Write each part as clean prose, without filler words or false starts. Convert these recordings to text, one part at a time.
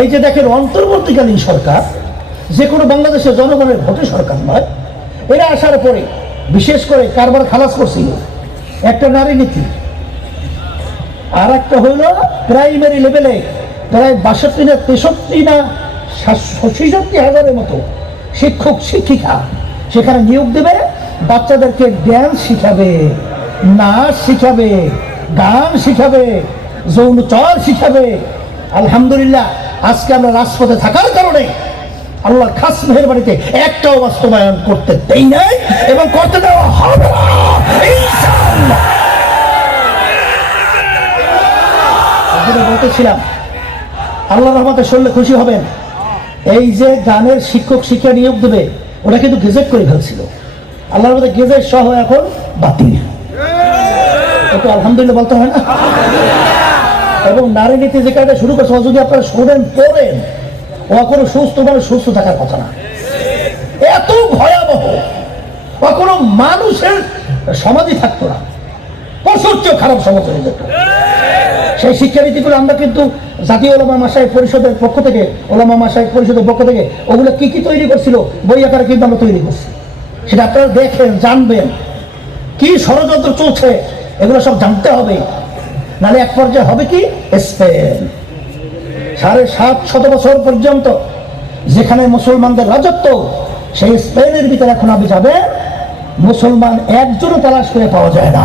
এই যে দেখেন অন্তর্বর্তীকালীন সরকার, যে কোনো বাংলাদেশের জনগণের ভোটে সরকার নয়, এরা আসার পরে বিশেষ করে কারবার খালাস করছিল একটা নারী নীতি, আর একটা হইল প্রাইমারি লেভেলে প্রায় 62 না 63 না 66,000-এর মতো শিক্ষক শিক্ষিকা সেখানে নিয়োগ দেবে, বাচ্চাদেরকে ড্যান্স শিখাবে, নাচ শিখাবে, গান শিখাবে, যৌনচর শিখাবে। আলহামদুলিল্লাহ আজকে আমরা রাজপথে থাকার কারণে আল্লাহর খাস মেহেরবানিতে একটাও বাস্তবায়ন করতে দেই নাই এবং করতে দেওয়া হবে না ইনশাআল্লাহ। বলতেছিলাম আল্লাহর রহমতে শুনলে খুশি হবেন, এই যে গানের শিক্ষক শিক্ষা নিয়োগ দেবে ওরা কিন্তু গেজেট করে ফেলছিল, আল্লাহর রহমতে গেজেট সহ এখন বাতিল। একটু আলহামদুলিল্লাহ বলতে হয় না? এবং নারী নীতি যে কাজটা শুরু করছে যদি আপনারা শোনেন পড়েন, ও কোনো সুস্থ মানুষ সুস্থ থাকার কথা না, এত ভয়াবহ, ও কোনো মানুষের সমাজই থাকতো না, প্রচুর খারাপ সমাজ হয়ে যেত। সেই শিক্ষানীতিগুলো আমরা কিন্তু জাতীয় ওলামা মাশায়েখ পরিষদের পক্ষ থেকে, ওলামা মাশায়েখ পরিষদের পক্ষ থেকে ওগুলো কি কি তৈরি করছিল বই আকারে কিন্তু আমরা তৈরি করছি, সেটা আপনারা দেখেন জানবেন কি ষড়যন্ত্র চলছে, এগুলো সব জানতে হবে, নাহলে এক পর্যায়ে হবে কি স্পেন 750 বছর পর্যন্ত যেখানে মুসলমানদের রাজত্ব, সেই স্পেনের ভিতরে এখন আপনি যাবে মুসলমান একজনও তালাশ করে পাওয়া যায় না।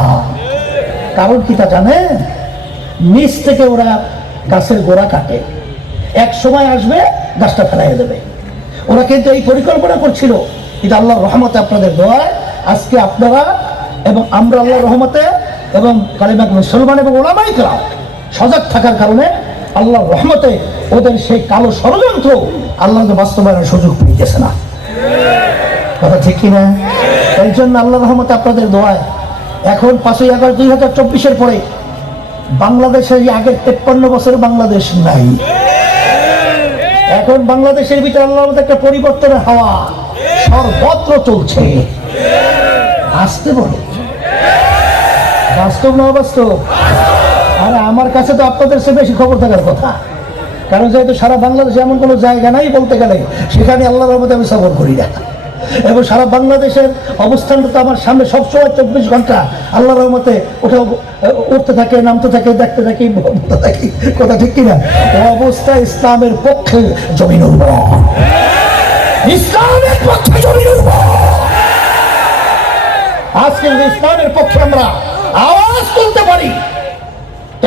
কারণ কি তা জানে? নিচ থেকে ওরা গাছের গোড়া কাটে, এক সময় আসবে গাছটা ফেলাই দেবে। ওরা কিন্তু এই পরিকল্পনা করছিল, কিন্তু আল্লাহর রহমতে আপনাদের দোয়ায় আজকে আপনারা এবং আমরা আল্লাহর রহমতে এবং কালিমা মুসলমান এবং ওলামায়ে কেরাম সজাগ থাকার কারণে আল্লাহর রহমতে ওদের সেই কালো ষড়যন্ত্র আল্লাহ বাস্তবায়নের সুযোগ পেয়েছে না। কথা ঠিক কিনা? এই জন্য আল্লাহর রহমতে আপনাদের দোয়ায় এখন 5ই আগস্ট 2024-এর পরে বাংলাদেশের আগের 53 বছর বাংলাদেশ নাই। এখন বাংলাদেশের ভিতরে আল্লাহর মধ্যে একটা পরিবর্তনের হাওয়া সর্বত্র চলছে। আসতে বলে বাস্তব না অবাস্তব? আরে আমার কাছে তো আপনাদের চেয়ে বেশি খবর থাকার কথা, কারণ যেহেতু সারা বাংলাদেশে এমন কোনো জায়গা নাই বলতে গেলে সেখানে আল্লাহর রহমতে আমি সফর করি না, এবং সারা বাংলাদেশের অবস্থানটা তো আমার সামনে সবসময় 24 ঘন্টা আল্লাহর রহমতে ওটা উঠতে থাকে, নামতে থাকে, দেখতে থাকি, বলতে থাকি। কথা ঠিক কিনা? ও অবস্থা ইসলামের পক্ষে জমিন উর্বর, ইসলামের পক্ষে জমিন উর্বর। আজকে ইসলামের পক্ষে আমরা আওয়াজ তুলতে পারি,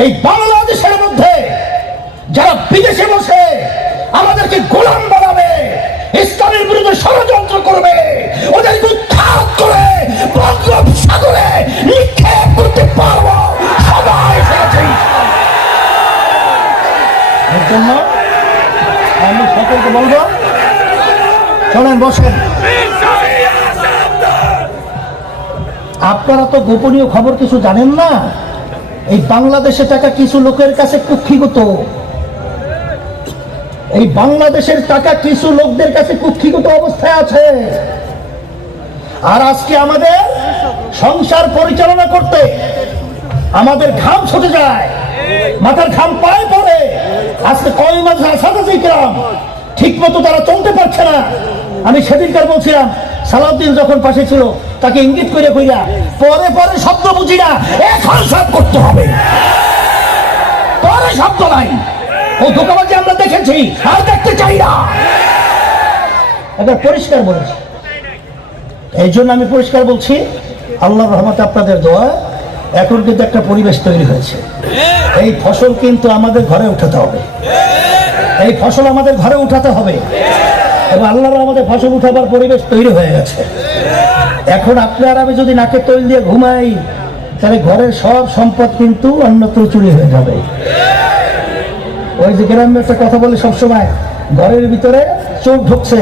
এই বাংলাদেশের মধ্যে যারা বিদেশে বসে আমাদেরকে গোলাম বানাবে, ইসলামের বিরুদ্ধে ষড়যন্ত্র করবে, ওদেরকে উৎখাত করে বঙ্গোপসাগরে নিক্ষেপ করতে পারবো সবাই এসেছে। এর জন্য আমি সকলকে বলবো, চলেন বসেন। আপনারা তো গোপনীয় খবর কিছু জানেন না, এই বাংলাদেশের টাকা কিছু লোকের কাছে কুক্ষিগত, এই বাংলাদেশের টাকা কিছু লোকদের কাছে কুক্ষিগত অবস্থায় আছে। আর আজকে আমাদের সংসার পরিচালনা করতে আমাদের ঘাম ছুটে যায়, মাথার ঘাম পায়ে পড়ে। আজকে কয় মাস আসাদাজি কেরাম ঠিক মতো তারা চলতে পারছে না। আমি সেদিনকার বলছিলাম সালাউদ্দিন যখন পাশে ছিল তাকে ইঙ্গিত করে কইরা পরে পরে শব্দ বুঝি না, এখন সব করতে হবে, পরে শব্দ নাই। ও ধোঁকাবাজি আমরা দেখেছি, আর দেখতে চাই না। এবার পরিষ্কার বলেছি, এই জন্য আমি পরিষ্কার বলছি, আল্লাহর রহমতে আপনাদের দোয়া এখন কিন্তু একটা পরিবেশ তৈরি হয়েছে। এই ফসল কিন্তু আমাদের ঘরে উঠাতে হবে, এই ফসল আমাদের ঘরে উঠাতে হবে, এবং আল্লাহর আমাদের ফসল উঠাবার পরিবেশ তৈরি হয়ে গেছে। এখন আপনি আর আমি যদি নাকে তৈল দিয়ে ঘুমাই, তাহলে ঘরের সব সম্পদ কিন্তু অন্যত্র চুরি হয়ে যাবে। ওই যে গ্রামে একটা কথা বলে সবসময়, ঘরের ভিতরে চোর ঢুকছে,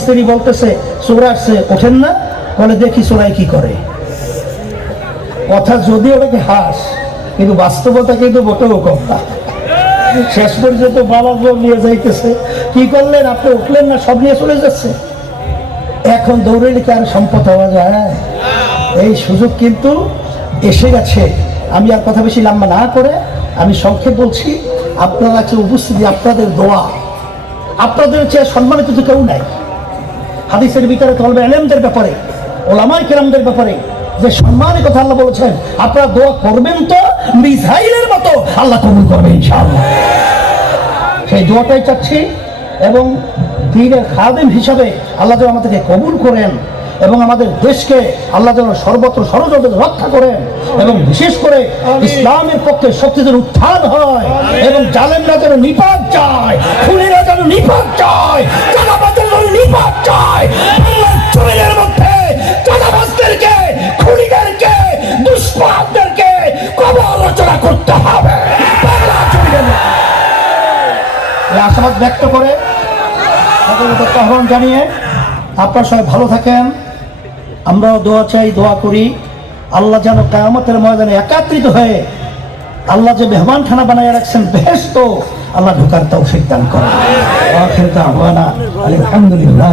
স্ত্রী বলতেছে চোর আসছে, ওঠেন না, বলে দেখি চোরাই কি করে। কথা যদি ওটাকে হাস, কিন্তু বাস্তবতা কিন্তু মোটেও কম না। শেষ পর্যন্ত বাবা নিয়ে যাইতেছে, কি করলেন আপনি, উঠলেন না, সব নিয়ে চলে যাচ্ছে। এখন দৌড়ে লিখে আর সম্পদ হওয়া যায়? এই সুযোগ কিন্তু এসে গেছে। আমি আর কথা বেশি লম্বা না করে আমি সংক্ষেপ বলছি, আপনারা কাছে উপস্থিতি, আপনাদের দোয়া আপনাদের চেয়ে সম্মানিত তো কেউ নাই। হাদিসের ভিতরে তলবে ইলমদের ব্যাপারে, ওলামায়ে কেরামদের ব্যাপারে যে সম্মানের কথা আল্লাহ বলেছেন, আপনারা দোয়া করবেন তো মিসাইলের মতো আল্লাহ কবুল করবে ইনশাআল্লাহ। সেই দোয়াটাই চাচ্ছি, এবং দ্বীনের খাদেম হিসাবে আল্লাহ যেন আমাদেরকে কবুল করেন, এবং আমাদের দেশকে আল্লাহ যেন সর্বত্র ষড়যন্ত্র রক্ষা করেন, এবং বিশেষ করে ইসলামের পক্ষে শক্তিদের উত্থান হয়, এবং জালেমরা যেন নিপাত যায়, খুনিরা যেন নিপাত যায়, চাঁদাবাজের যেন নিপাত যায়। বাংলার জমিনের মধ্যে চাঁদাবাজদেরকে, খুনিদেরকে, দুষ্পাতদেরকে কবর রচনা করতে হবে বাংলার জমিনের মধ্যে। এই আশাবাদ ব্যক্ত করে আহ্বান জানিয়ে আপনারা সবাই ভালো থাকেন। আমরাও দোয়া চাই, দোয়া করি আল্লাহ যেন কিয়ামতের ময়দানে একত্রিত হয়ে আল্লাহ যে মেহমানখানা বানায় রাখছেন বেহেশত, আল্লাহ ঢোকার তৌফিক দান করেন। আখির দাওয়ানা আলহামদুলিল্লাহ।